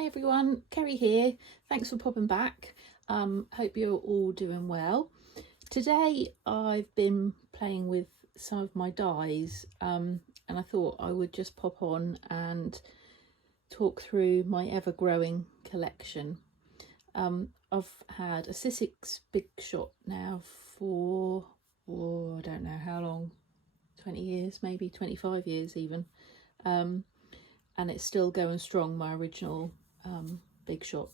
Hi everyone, Kerry here. Thanks for popping back. Hope you're all doing well. Today I've been playing with some of my dies and I thought I would just pop on and talk through my ever-growing collection. I've had a Sizzix Big Shot now for, I don't know how long, 20 years, maybe 25 years even. And it's still going strong, my original Big Shot.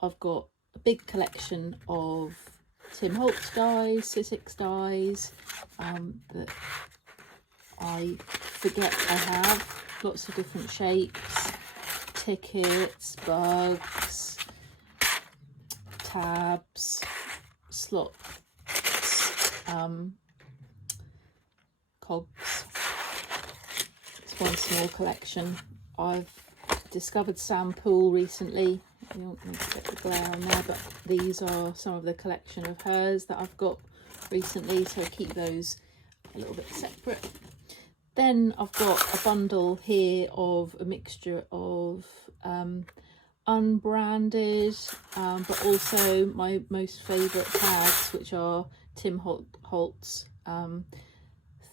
I've got a big collection of Tim Holtz dies, Sizzix dies that I forget I have. Lots of different shapes, tickets, bugs, tabs, slots, cogs. It's one small collection. I've discovered Sam Poole recently. I don't need to get the glare on there, but these are some of the collection of hers that I've got recently, so I keep those a little bit separate. Then I've got a bundle here of a mixture of unbranded, but also my most favourite tags, which are Tim Holtz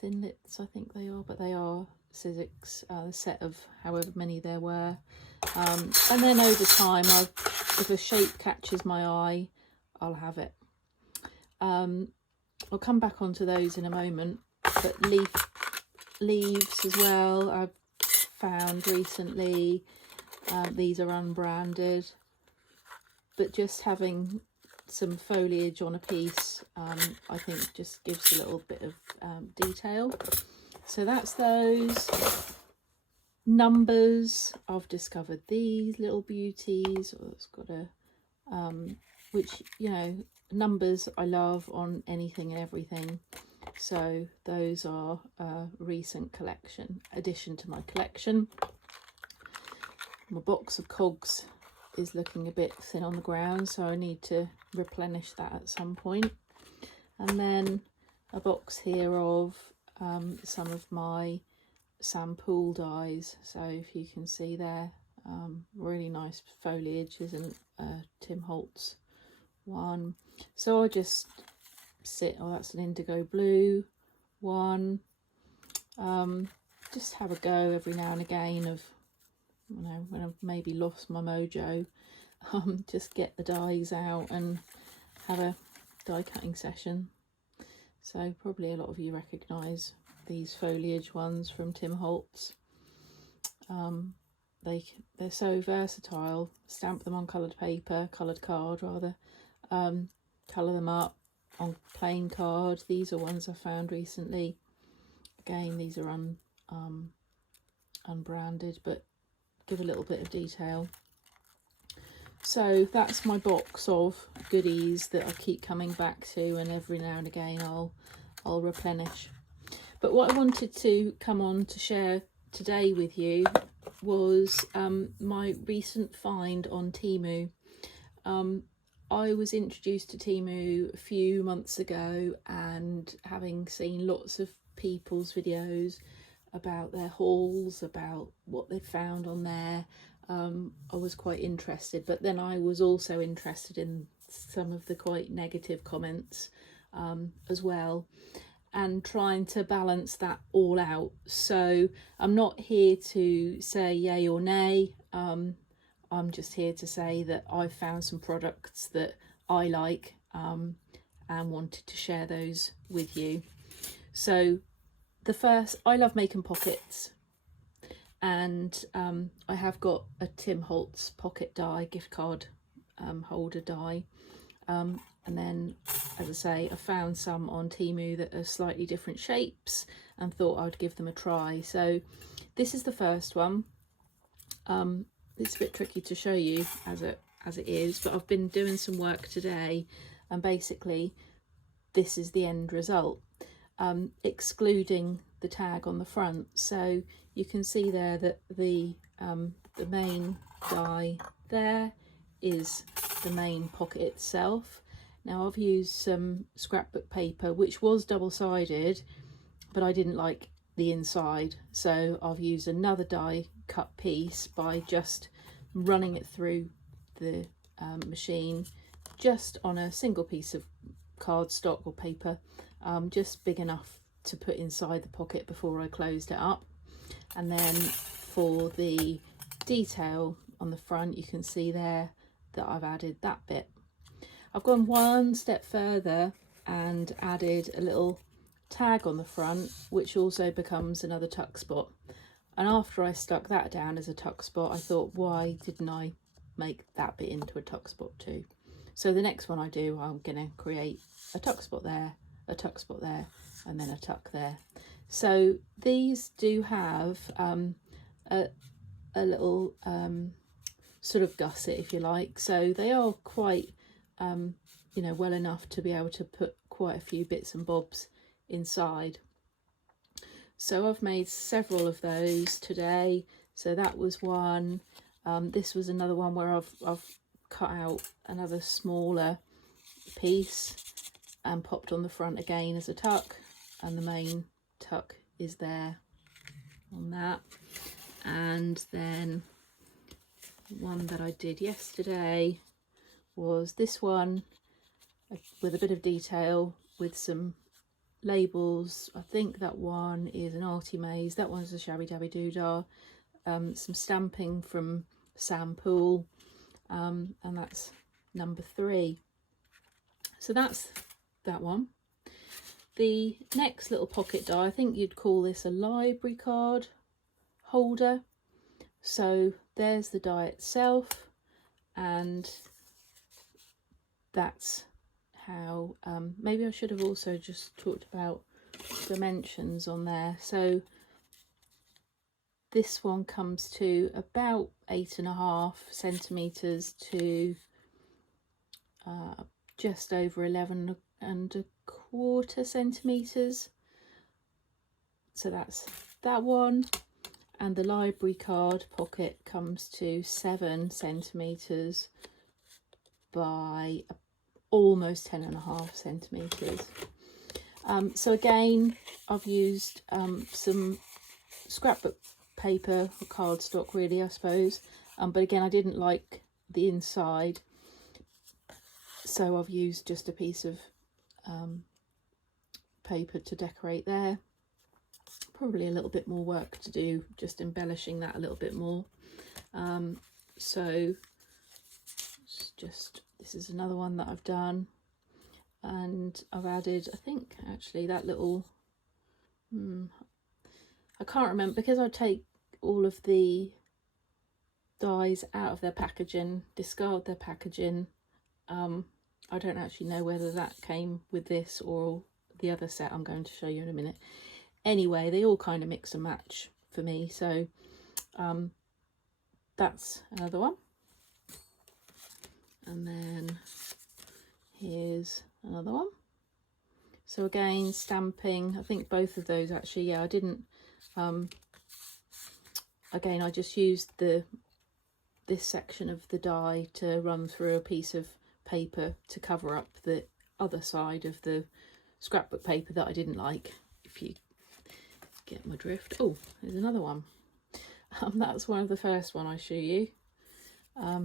thinlits, I think they are, but they are Sizzix, a set of however many there were. And then over time, if a shape catches my eye, I'll have it. I'll come back onto those in a moment, but leaves as well I've found recently. These are unbranded, but just having some foliage on a piece I think just gives a little bit of detail. So that's those. Numbers, I've discovered these little beauties. Oh, it's got a which, you know, numbers I love on anything and everything, so those are a recent addition to my collection. My box of cogs is looking a bit thin on the ground, so I need to replenish that at some point. And then a box here of some of my Sam Poole dies. So if you can see there, really nice foliage, isn't Tim Holtz one. So I just sit, oh, that's an indigo blue one. Just have a go every now and again of, you know, when I've maybe lost my mojo, just get the dies out and have a die cutting session. So probably a lot of you recognise these foliage ones from Tim Holtz. They're so versatile. Stamp them on coloured paper, coloured card rather, colour them up on plain card. These are ones I found recently. Again, these are unbranded, but give a little bit of detail. So that's my box of goodies that I keep coming back to, and every now and again I'll replenish. But what I wanted to come on to share today with you was my recent find on Temu. I was introduced to Temu a few months ago, and having seen lots of people's videos about their hauls, about what they found on there, I was quite interested. But then I was also interested in some of the quite negative comments as well, and trying to balance that all out. So I'm not here to say yay or nay. I'm just here to say that I've found some products that I like and wanted to share those with you. So the first, I love making pockets, and I have got a Tim Holtz pocket die, gift card holder die. And then, as I say, I found some on Temu that are slightly different shapes and thought I'd give them a try. So this is the first one. It's a bit tricky to show you as it is, but I've been doing some work today, and basically this is the end result, excluding the tag on the front. So you can see there that the main die there is the main pocket itself. Now I've used some scrapbook paper, which was double-sided, but I didn't like the inside, so I've used another die cut piece by just running it through the machine just on a single piece of cardstock or paper, just big enough to put inside the pocket before I closed it up. And then for the detail on the front, you can see there that I've added that bit. I've gone one step further and added a little tag on the front, which also becomes another tuck spot. And after I stuck that down as a tuck spot, I thought, why didn't I make that bit into a tuck spot too? So the next one I do, I'm going to create a tuck spot there, a tuck spot there, and then a tuck there. So these do have a little sort of gusset, if you like. So they are quite, you know, well enough to be able to put quite a few bits and bobs inside. So I've made several of those today. So that was one. This was another one where I've cut out another smaller piece and popped on the front again as a tuck, and the main tuck is there on that. And then one that I did yesterday was this one with a bit of detail with some labels. I think that one is an Artie Maze, that one's a Shabby Dabby Doodah, some stamping from Sam Poole, and that's number 3. So that's that one. The next little pocket die, I think you'd call this a library card holder. So there's the die itself, and that's how, maybe I should have also just talked about dimensions on there. So this one comes to about 8.5 centimetres to just over 11.25 centimetres. So that's that one. And the library card pocket comes to 7 centimetres by almost 10.5 centimetres. So again, I've used some scrapbook paper or cardstock, really, I suppose. But again, I didn't like the inside, so I've used just a piece of paper to decorate there. Probably a little bit more work to do, just embellishing that a little bit more. So just, this is another one that I've done, and I've added, I think actually that little, I can't remember, because I take all of the dies out of their packaging, discard their packaging. I don't actually know whether that came with this or the other set I'm going to show you in a minute. Anyway, they all kind of mix and match for me, so that's another one. And then here's another one. So again, stamping, I think both of those actually, yeah, I didn't, again, I just used this section of the die to run through a piece of paper to cover up the other side of the scrapbook paper that I didn't like, if you get my drift. Oh, there's another one. That's one of the first one I show you.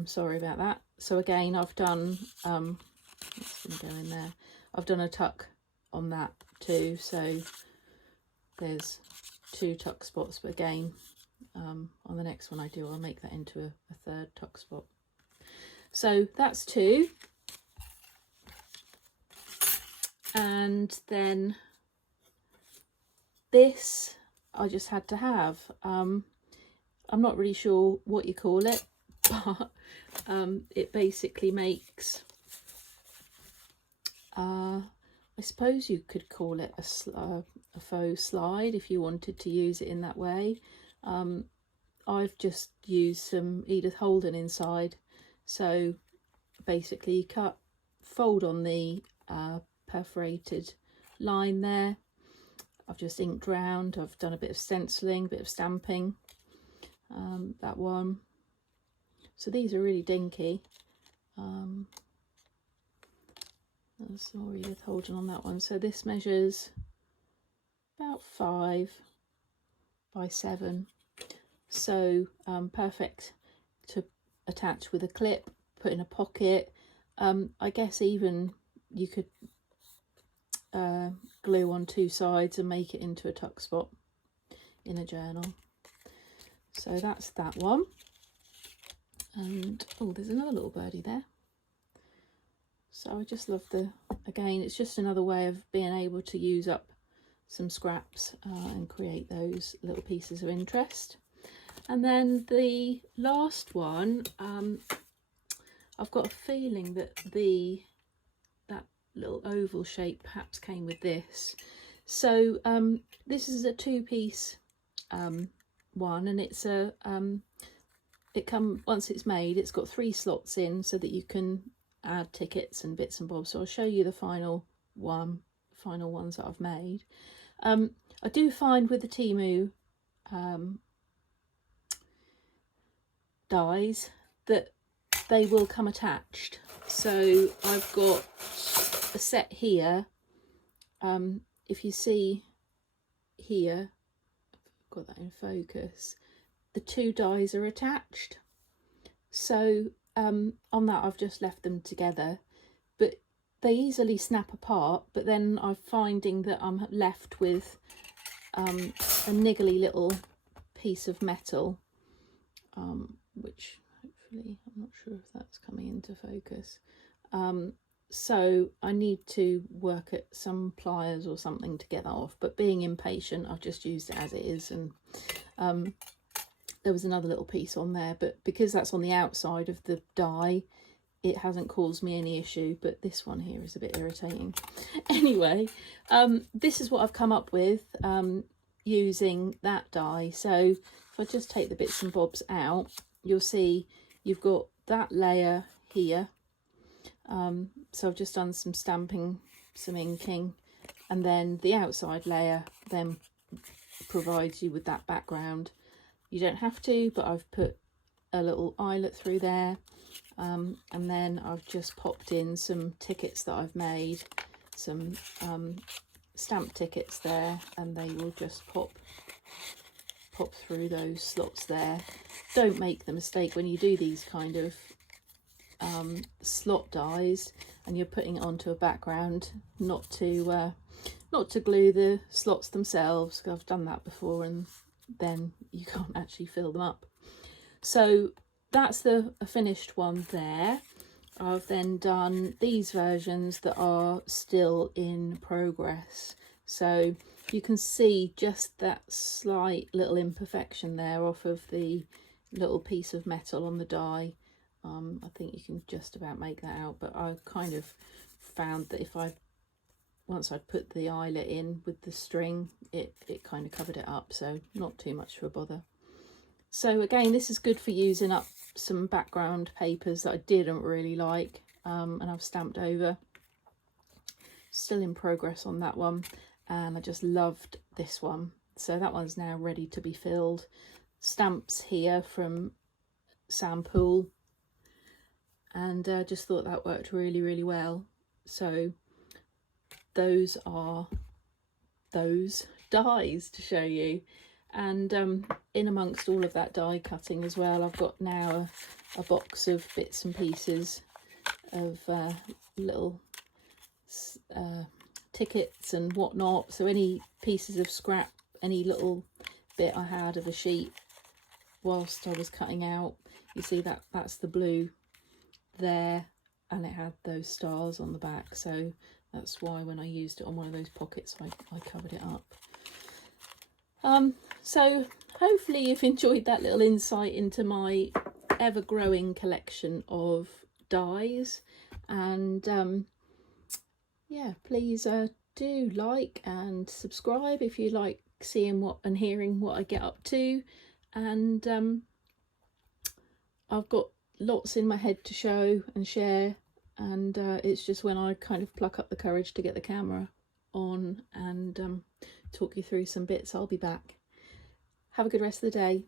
Sorry about that. So again, I've done, it's going to go in there. I've done a tuck on that too. So there's 2 tuck spots, but again, on the next one I do, I'll make that into a 3rd tuck spot. So that's 2. And then this I just had to have. I'm not really sure what you call it, but it basically makes, I suppose you could call it a faux slide if you wanted to use it in that way. I've just used some Edith Holden inside. So basically you cut, fold on the perforated line there. I've just inked round, I've done a bit of stenciling, a bit of stamping, that one. So these are really dinky. There's more Edith Holden on that one. So this measures about 5 by 7. So perfect to attach with a clip, put in a pocket. I guess even you could glue on two sides and make it into a tuck spot in a journal. So that's that one. And oh, there's another little birdie there. So I just love again, it's just another way of being able to use up some scraps and create those little pieces of interest. And then the last one, I've got a feeling that that little oval shape perhaps came with this. So this is a two-piece one, and it's once it's made, it's got 3 slots in so that you can add tickets and bits and bobs. So I'll show you the final ones that I've made. I do find with the Temu dies that they will come attached. So I've got a set here. If you see here, I've got that in focus, the 2 dies are attached. So on that I've just left them together, but they easily snap apart. But then I'm finding that I'm left with a niggly little piece of metal, which hopefully, I'm not sure if that's coming into focus. So I need to work at some pliers or something to get that off, but being impatient, I've just used it as it is. And there was another little piece on there, but because that's on the outside of the die, it hasn't caused me any issue. But this one here is a bit irritating. Anyway, this is what I've come up with using that die. So if I just take the bits and bobs out, you'll see you've got that layer here. So I've just done some stamping, some inking, and then the outside layer then provides you with that background. You don't have to, but I've put a little eyelet through there, and then I've just popped in some tickets that I've made, some stamp tickets there, and they will just pop through those slots there. Don't make the mistake when you do these kind of slot dies and you're putting it onto a background, not to glue the slots themselves, because I've done that before and then you can't actually fill them up. So that's a finished one there. I've then done these versions that are still in progress. So you can see just that slight little imperfection there off of the little piece of metal on the die. I think you can just about make that out, but I kind of found that once I put the eyelet in with the string, it kind of covered it up, so not too much of a bother. So again, this is good for using up some background papers that I didn't really like, and I've stamped over. Still in progress on that one, and I just loved this one. So that one's now ready to be filled. Stamps here from Poole, and just thought that worked really, really well. So those are those dies to show you. And in amongst all of that die cutting as well, I've got now a box of bits and pieces of little tickets and whatnot. So any pieces of scrap, any little bit I had of a sheet whilst I was cutting out, you see that's the blue there, and it had those stars on the back, so that's why when I used it on one of those pockets I covered it up. So hopefully you've enjoyed that little insight into my ever-growing collection of dies, and yeah, please do like and subscribe if you like seeing and hearing what I get up to. And I've got lots in my head to show and share, and it's just when I kind of pluck up the courage to get the camera on and talk you through some bits, I'll be back. Have a good rest of the day.